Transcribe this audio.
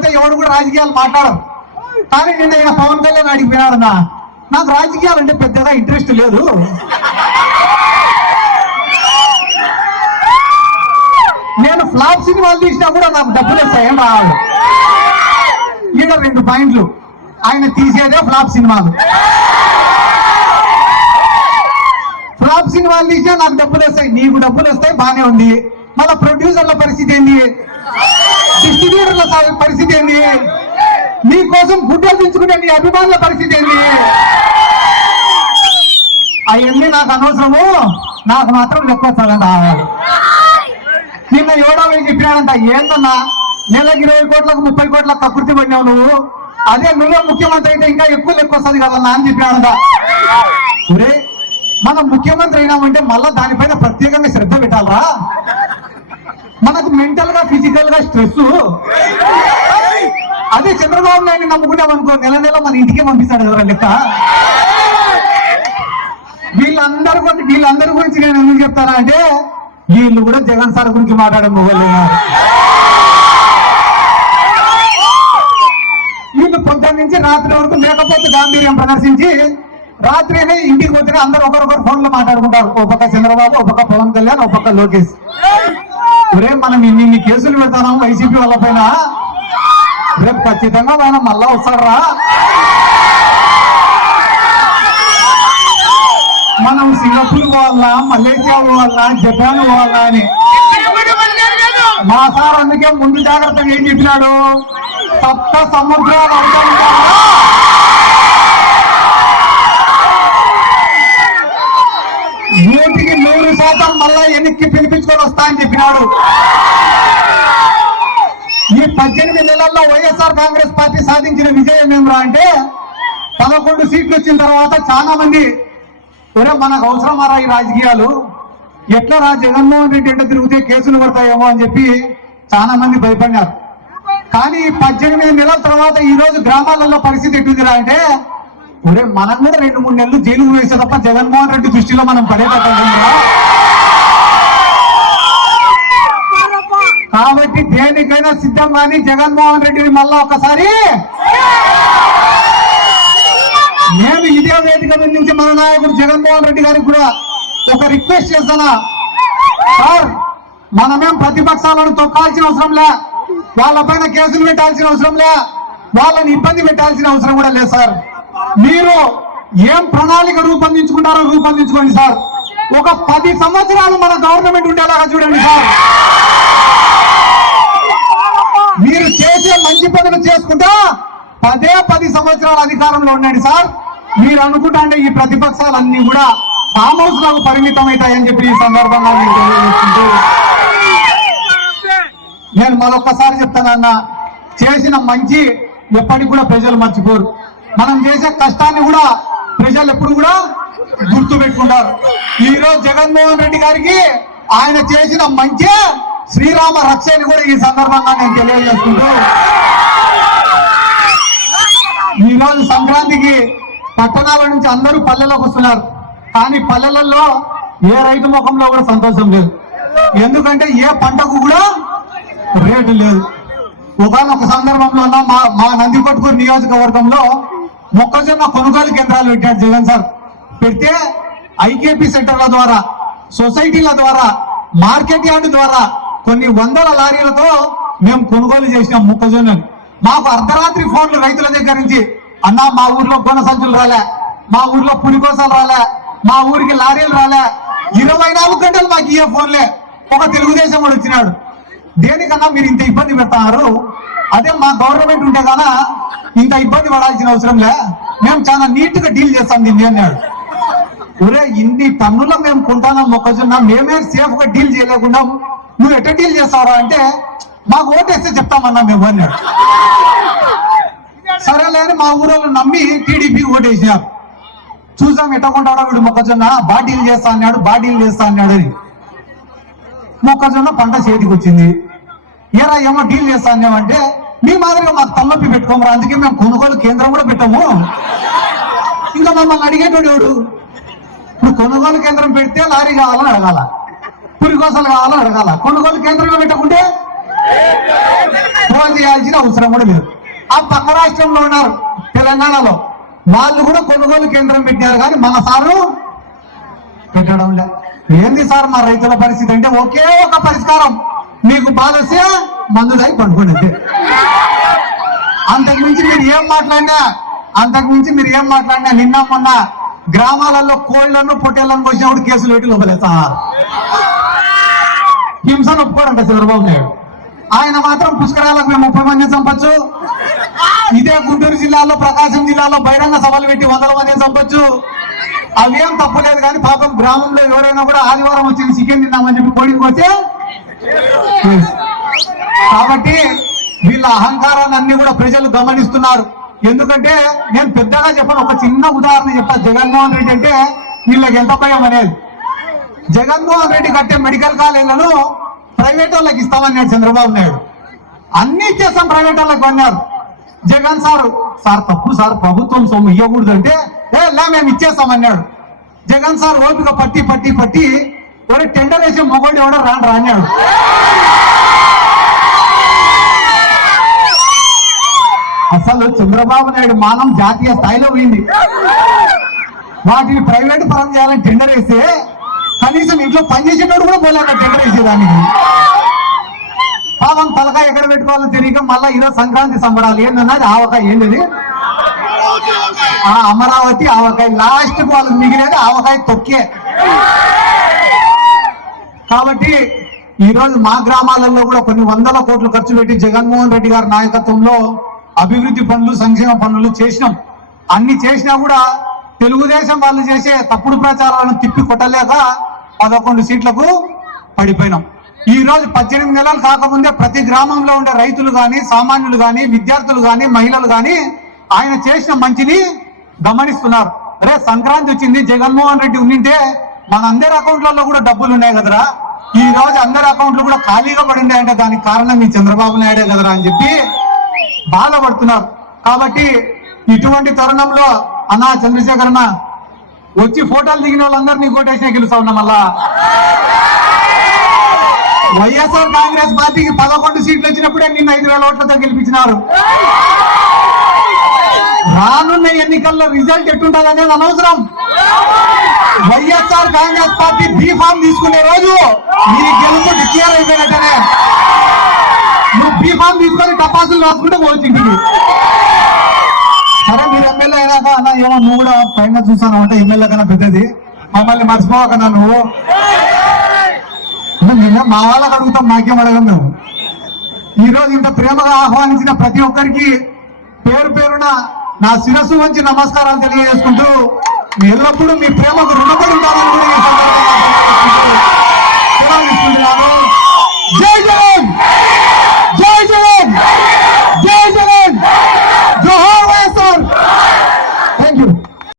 పోతే ఎవరు కూడా రాజకీయాలు మాట్లాడరు. కానీ నిన్న ఈయన పవన్ కళ్యాణ్ అడిగిపోయినాడన్నా, నాకు రాజకీయాలు అంటే పెద్దగా ఇంట్రెస్ట్ లేదు, నేను ఫ్లాప్ సినిమాలు తీసినా కూడా నాకు డబ్బులు వస్తాయేం రావాలి. ఈడ 2 పాయింట్లు, ఆయన తీసేదే ఫ్లాప్ సినిమాలు. ఫ్లాప్ సినిమాలు తీసినా నాకు డబ్బులు వస్తాయి, నీకు డబ్బులు వస్తాయి, బానే ఉంది. మళ్ళీ ప్రొడ్యూసర్ల పరిస్థితి ఏంది, డిస్ట్రిబ్యూటర్ల పరిస్థితి ఏంది, నీ కోసం గుడ్డలు తెచ్చుకునే నీ అభిమానుల పరిస్థితి ఏంది? అవన్నీ నాకు అనవసరము, నాకు మాత్రం లెక్క రావాలి. నిన్న ఎవడో చెప్పినాడంట, ఏందన్నా నెలకి 20 కోట్లకు 30 కోట్లకు కకృతి పడినావు నువ్వు, అదే నువ్వే ముఖ్యమంత్రి అయితే ఇంకా ఎక్కువ లెక్క వస్తుంది కదన్నా అని చెప్పినాడంట. ఒరే, మనం ముఖ్యమంత్రి అయినామంటే మళ్ళా దానిపైన ప్రత్యేకంగా శ్రద్ధ పెట్టాలరా. మనకు మెంటల్ గా ఫిజికల్ గా స్ట్రెస్. అదే చంద్రబాబు నాయుడు నమ్ముకున్నాం అనుకో, నెల నెల మన ఇంటికే పంపిస్తాడు కదా లెక్క. వీళ్ళందరి గురించి నేను ఎందుకు చెప్తానా అంటే, వీళ్ళు కూడా జగన్ సార్ గురించి మాట్లాడే మొగలు. వీళ్ళు పొద్దున్న నుంచి రాత్రి వరకు లేకపోతే గాంభీర్యం ప్రదర్శించి రాత్రినే ఇంటికి పోతే అందరూ ఒకరొకరు ఫోన్ లో మాట్లాడుకుంటారు. ఒక పక్క చంద్రబాబు, ఒక పక్క పవన్ కళ్యాణ్, ఒక పక్క లోకేష్. ఒరే, మనం ఇన్ని కేసులు పెడతాం వైసీపీ వాళ్ళ పైన, రేపు ఖచ్చితంగా ఆయన మళ్ళా వస్తారా. మనం సింగపూర్ పోవాలా, మలేషియా పోవాలా, జపాన్ పోవాలా అని. మా సార్ అందుకే ముందు జాగ్రత్తగా ఏం చెప్పినాడు, 7 సముద్రాలు అవుతాం, 100% మళ్ళా వెనక్కి పిలిపించుకొని వస్తా అని చెప్పినాడు. ఈ 18 నెలల్లో వైఎస్ఆర్ కాంగ్రెస్ పార్టీ సాధించిన విజయం ఏమరా అంటే, 11 సీట్లు వచ్చిన తర్వాత చాలా మంది, ఒరే మనకు అవసరమారా ఈ రాజకీయాలు, ఎట్లా రా జగన్మోహన్ రెడ్డి అంటే తిరిగితే కేసులు పడతాయేమో అని చెప్పి చాలా మంది భయపడినారు. కానీ 18 నెలల తర్వాత ఈ రోజు గ్రామాలలో పరిస్థితి ఎట్లుందిరా అంటే, ఒరే మనం కూడా 2-3 నెలలు జైలుకు వేసే తప్ప జగన్మోహన్ రెడ్డి దృష్టిలో మనం పడేటట్టుందా. కాబట్టి దేనికైనా సిద్ధం కానీ జగన్మోహన్ రెడ్డిని మళ్ళా ఒకసారి నేను ఇదే వేదిక నుంచి మన నాయకుడు జగన్మోహన్ రెడ్డి గారికి కూడా ఒక రిక్వెస్ట్ చేస్తానా, సార్ మనమేం ప్రతిపక్షాలను తొక్కాల్సిన అవసరం లే, వాళ్ళపైన కేసులు పెట్టాల్సిన అవసరం లే, వాళ్ళని ఇబ్బంది పెట్టాల్సిన అవసరం కూడా లేదు సార్. మీరు ఏం ప్రణాళిక రూపొందించుకుంటారో రూపొందించుకోండి సార్. ఒక 10 సంవత్సరాలు మన గవర్నమెంట్ ఉండేలాగా చూడండి సార్. మీరు చేసే మంచి పనులు చేసుకుంటా 10 సంవత్సరాల అధికారంలో ఉండండి సార్. మీరు అనుకుంటా అంటే ఈ ప్రతిపక్షాలన్నీ కూడా ఫామ్ హౌస్ లకు పరిమితం అవుతాయని చెప్పి ఈ సందర్భంగా నేను తెలియజేసుకుంటూ, నేను మరొకసారి చెప్తానన్నా, చేసిన మంచి ఎప్పటికి కూడా ప్రజలు మర్చిపోరు. మనం చేసే కష్టాన్ని కూడా ప్రజలు ఎప్పుడు కూడా గుర్తు పెట్టుకుంటారు. ఈ రోజు జగన్మోహన్ రెడ్డి గారికి ఆయన చేసిన మంచి శ్రీరామ రక్షని కూడా ఈ సందర్భంగా నేను తెలియజేసుకుంటూ, ఈ రోజు సంక్రాంతికి పట్టణాల నుంచి అందరూ పల్లెలోకి వస్తున్నారు. కానీ పల్లెలలో ఏ రైతు ముఖంలో కూడా సంతోషం లేదు. ఎందుకంటే ఏ పంటకు కూడా రేటు లేదు. ఒకనొక సందర్భంలో మా నందికొట్కూరు నియోజకవర్గంలో మొక్కజొన్న కొనుగోలు కేంద్రాలు పెట్టాడు జగన్ సార్. పెడితే ఐకేపీ సెంటర్ల ద్వారా, సొసైటీల ద్వారా, మార్కెట్ యార్డ్ ద్వారా కొన్ని 100 లారీలతో మేము కొనుగోలు చేసినాం మొక్కజొన్నని. మాకు అర్ధరాత్రి ఫోన్లు రైతుల దగ్గర నుంచి, అన్నా మా ఊర్లో గొన సంచులు రాలే, మా ఊర్లో పులికోసాలు రాలే, మా ఊరికి లారీలు రాలే, 24 గంటలు మాకు ఇయ్యే ఫోన్లే. ఒక తెలుగుదేశం కూడా వచ్చినాడు, దేనికన్నా మీరు ఇంత ఇబ్బంది పెడతారు, అదే మా గవర్నమెంట్ ఉంటే కన్నా ఇంత ఇబ్బంది పడాల్సిన అవసరం లే, మేము చాలా నీట్ గా డీల్ చేస్తాం దీన్ని అన్నాడు. ఒరే, ఇన్ని టన్నుల మేము కొంటాం మొక్కజొన్న, మేమే సేఫ్ గా డీల్ చేయలేకుండా నువ్వు ఎట్లా డీల్ చేస్తావా అంటే, మాకు ఓటేస్తే చెప్తామన్నా మేము అన్నాడు. సరేలే అని మా ఊరోళ్ళు నమ్మి టీడీపీ ఓటేసినారు. చూసాం ఎట్లా కొంటాడో వీడు మొక్కజొన్న, బాగా డీల్ చేస్తా అన్నాడు, బాగా డీల్ చేస్తా అన్నాడు అని. మొక్కజొన్న పంట చేతికి వచ్చింది. ఏరా ఏమో డీల్ చేస్తా అన్నామంటే, మీ మాదిరిగా మాకు తలనొప్పి పెట్టుకోమరా, అందుకే మేము కొనుగోలు కేంద్రం కూడా పెట్టాము. ఇంకా మమ్మల్ని అడిగేటోడు, ఇప్పుడు కొనుగోలు కేంద్రం పెడితే లారీ కావాలని అడగాల, పురికోసలు కావాలని అడగాల, కొనుగోలు కేంద్రంలో పెట్టకుంటే ఫోన్ చేయాల్సిన అవసరం కూడా లేదు. ఆ పక్క రాష్ట్రంలో ఉన్నారు తెలంగాణలో, వాళ్ళు కూడా కొనుగోలు కేంద్రం పెట్టారు, కానీ మన సారు పెట్టడం లేదు. ఏంది సార్ మా రైతుల పరిస్థితి అంటే ఒకే ఒక పరిష్కారం, మీకు బాధొస్తే మందు దాగి పడుకోండి అంతే. అంతకుమించి మీరు ఏం మాట్లాడినా నిన్న మొన్న గ్రామాలలో కోళ్లను పొట్టేళ్లను కోసినప్పుడు కేసులు పెట్టి లోపలేస్తారు. హింసను ఒప్పుకోడంట చంద్రబాబు నాయుడు. ఆయన మాత్రం పుష్కరాలకు మేము 30 మందిని చంపొచ్చు, ఇదే గుంటూరు జిల్లాలో ప్రకాశం జిల్లాలో బహిరంగ సభలు పెట్టి 100 మందిని చంపొచ్చు, అవేం తప్పలేదు. కానీ పాపం గ్రామంలో ఎవరైనా కూడా ఆదివారం వచ్చి చికెన్ తిన్నామని చెప్పి కోడికి వస్తే, కాబట్టి వీళ్ళ అహంకారాన్ని అన్ని కూడా ప్రజలు గమనిస్తున్నారు. ఎందుకంటే నేను పెద్దగా చెప్పను, ఒక చిన్న ఉదాహరణ చెప్తా. జగన్మోహన్ రెడ్డి అంటే వీళ్ళకి ఎంత భయం అనేది. జగన్మోహన్ రెడ్డి కట్టే మెడికల్ కాలేజీలను ప్రైవేట్ వాళ్ళకి ఇస్తామన్నాడు చంద్రబాబు నాయుడు. అన్ని ఇచ్చేస్తాం ప్రైవేట్ వాళ్ళకి అన్నారు. జగన్ సార్ తప్పు సార్, ప్రభుత్వం సొమ్ము ఇవ్వకూడదు అంటే మేము ఇచ్చేస్తామన్నాడు. జగన్ సార్ ఓపిక పట్టి ఒక టెండర్ వేసే మొగోడు ఎవడో రాన్నాడు. అసలు చంద్రబాబు నాయుడు మానం జాతీయ స్థాయిలో పోయింది. వాటిని ప్రైవేట్ పరం చేయాలని టెండర్ వేస్తే కనీసం ఇంట్లో పనిచేసేటోడు కూడా పోలేక టెండర్ వేసేదానికి. పాపం తలకాయ ఎక్కడ పెట్టుకోవాలో తెలియక మళ్ళా ఈరోజు సంక్రాంతి సంబరాలు ఏంటన్నది ఆవకాయ, ఏంటది అమరావతి ఆవకాయ, లాస్ట్ వాళ్ళకి మిగిలినది ఆవకాయ తొక్కే. కాబట్టి ఈ రోజు మా గ్రామాలలో కూడా కొన్ని 100 కోట్లు ఖర్చు పెట్టి జగన్మోహన్ రెడ్డి గారి నాయకత్వంలో అభివృద్ధి పనులు, సంక్షేమ పనులు చేసినాం. అన్ని చేసినా కూడా తెలుగుదేశం వాళ్ళు చేసే తప్పుడు ప్రచారాలను తిప్పి కొట్టలేక 11 సీట్లకు పడిపోయినాం. ఈ రోజు 18 నెలలు కాకముందే ప్రతి గ్రామంలో ఉండే రైతులు గాని, సామాన్యులు గాని, విద్యార్థులు గాని, మహిళలు గాని ఆయన చేసిన మంచిని గమనిస్తున్నారు. అరే సంక్రాంతి వచ్చింది, జగన్మోహన్ రెడ్డి ఉండింటే మన అందరి అకౌంట్లలో కూడా డబ్బులు ఉన్నాయి కదరా, ఈ రోజు అందరి అకౌంట్లు కూడా ఖాళీగా పడి ఉన్నాయంటే దానికి కారణం ఈ చంద్రబాబు నాయుడే కదరా అని చెప్పి బాధపడుతున్నారు. కాబట్టి ఇటువంటి తరుణంలో అన్నా చంద్రశేఖర్ అన్న వచ్చి ఫోటోలు దిగిన వాళ్ళందరినీ కోటేసినా గెలుస్తా ఉన్నా. మళ్ళా వైఎస్ఆర్ కాంగ్రెస్ పార్టీకి 11 సీట్లు వచ్చినప్పుడే నిన్న 5,000 ఓట్లతో గెలిపించినారు. రానున్న ఎన్నికల్లో రిజల్ట్ ఎట్టుంటుంది అనేది అనవసరం. వైఎస్ఆర్ కాంగ్రెస్ పార్టీ బీఫామ్ తీసుకునే రోజు నీ గెలుపు డిక్లేర్ అయిపోయినట్టనే. నువ్వు బీఫామ్ తీసుకొని టపాసులు రాసుకుంటే పోవచ్చు. సరే మీరు ఎమ్మెల్యే అయినాక అన్న ఏమో నువ్వు కూడా పైన చూసాను అంటే ఎమ్మెల్యే కన్నా పెద్దది, మమ్మల్ని మర్చిపోకన్నా నువ్వు. మా వాళ్ళకి అడుగుతాం, నాకేం అడగం మేము. ఈ రోజు ఇంత ప్రేమగా ఆహ్వానించిన ప్రతి ఒక్కరికి పేరు పేరున నా శిరస్సు వంచి నమస్కారాలు తెలియజేసుకుంటూ ఎల్లప్పుడూ మీ ప్రేమకు రుణపడి ఉంటానని కూడా